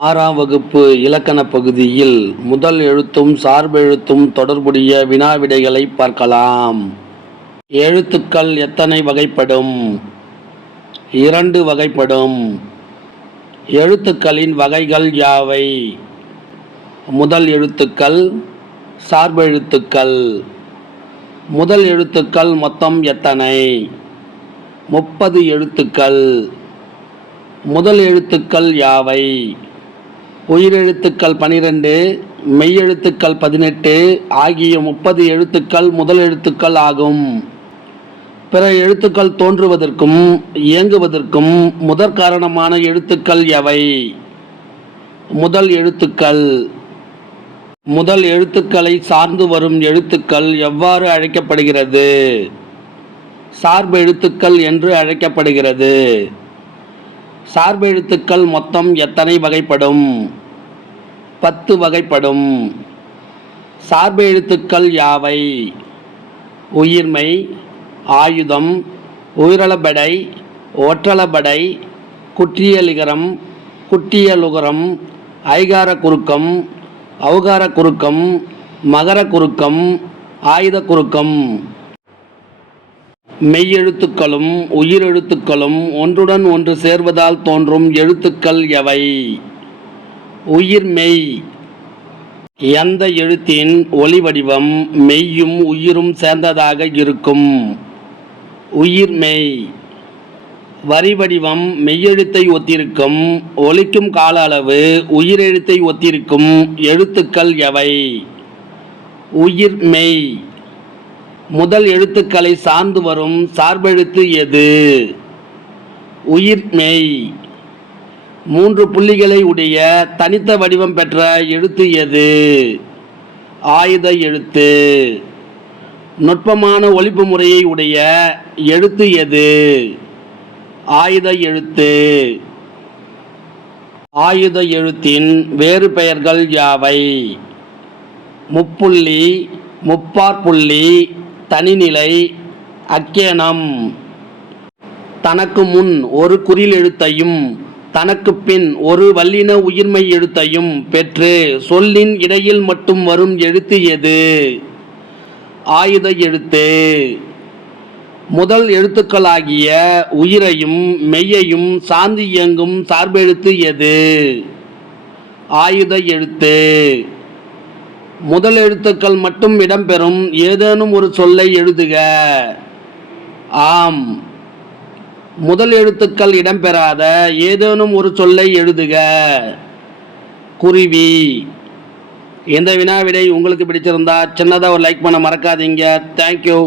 ஆறாம் வகுப்பு இலக்கண பகுதியில் முதல் எழுத்தும் சார்பெழுத்தும் தொடர்புடைய வினாவிடைகளை பார்க்கலாம். எழுத்துக்கள் எத்தனை வகைப்படும்? 2 வகைப்படும். எழுத்துக்களின் வகைகள் யாவை? முதல் எழுத்துக்கள், சார்பெழுத்துக்கள். முதல் எழுத்துக்கள் மொத்தம் எத்தனை? 30 எழுத்துக்கள். முதல் எழுத்துக்கள் யாவை? உயிரெழுத்துக்கள் 12, மெய்யெழுத்துக்கள் 18 ஆகிய 30 எழுத்துக்கள் முதல் எழுத்துக்கள் ஆகும். பிற எழுத்துக்கள் தோன்றுவதற்கும் இயங்குவதற்கும் முதற் காரணமான எழுத்துக்கள் எவை? முதல் எழுத்துக்கள். முதல் எழுத்துக்களை சார்ந்து வரும் எழுத்துக்கள் எவ்வாறு அழைக்கப்படுகிறது? சார்பு எழுத்துக்கள் என்று அழைக்கப்படுகிறது. சார்பெழுத்துக்கள் மொத்தம் எத்தனை வகைப்படும்? 10 வகைப்படும். சார்பு எழுத்துக்கள் யாவை? உயிர்மெய், ஆயுதம், உயிரளபெடை, ஒற்றளபெடை, குற்றியலிகரம், குற்றியலுகரம், ஐகார குறுக்கம், ஔகார குறுக்கம், மகர குறுக்கம், ஆயுத குறுக்கம். மெய்யெழுத்துக்களும் உயிரெழுத்துக்களும் ஒன்றுடன் ஒன்று சேர்வதால் தோன்றும் எழுத்துக்கள் எவை? உயிர்மெய். எந்த எழுத்தின் ஒலி வடிவம் மெய்யும் உயிரும் சேர்ந்ததாக இருக்கும்? உயிர்மெய். வரி வடிவம் மெய்யெழுத்தை ஒத்திருக்கும், ஒலிக்கும் கால அளவு உயிரெழுத்தை ஒத்திருக்கும் எழுத்துக்கள் எவை? உயிர்மெய். முதல் எழுத்துக்களை சார்ந்து வரும் சார்பெழுத்து எது? உயிர்மெய். 3 புள்ளிகளை உடைய தனித்த வடிவம் பெற்ற எழுத்து எது? ஆயுத எழுத்து. நுட்பமான ஒலிப்பு முறையை உடைய எழுத்து எது? ஆயுத எழுத்து. ஆயுத எழுத்தின் வேறு பெயர்கள் யாவை? முப்புள்ளி, முப்பாற்புள்ளி, தனிநிலை, அக்கேனம். தனக்கு முன் ஒரு குறில் எழுத்தையும் தனக்கு பின் ஒரு வல்லின உயிர்மெய் எழுத்தையும் பெற்று சொல்லின் இடையில் மட்டும் வரும் எழுத்து எது? ஆயுத எழுத்து. முதல் எழுத்துக்களாகிய உயிரையும் மெய்யையும் சார்ந்து இயங்கும் சார்பெழுத்து எது? ஆயுத எழுத்து. முதல் எழுத்துக்கள் மட்டும் இடம்பெறும் ஏதேனும் ஒரு சொல்லை எழுதுக. ஆம். முதல் எழுத்துக்கள் இடம்பெறாத ஏதேனும் ஒரு சொல்லை எழுதுக. குருவி. இந்த வினாவிடை உங்களுக்கு பிடிச்சிருந்தா சின்னதாக ஒரு லைக் பண்ண மறக்காதீங்க. தேங்க்யூ.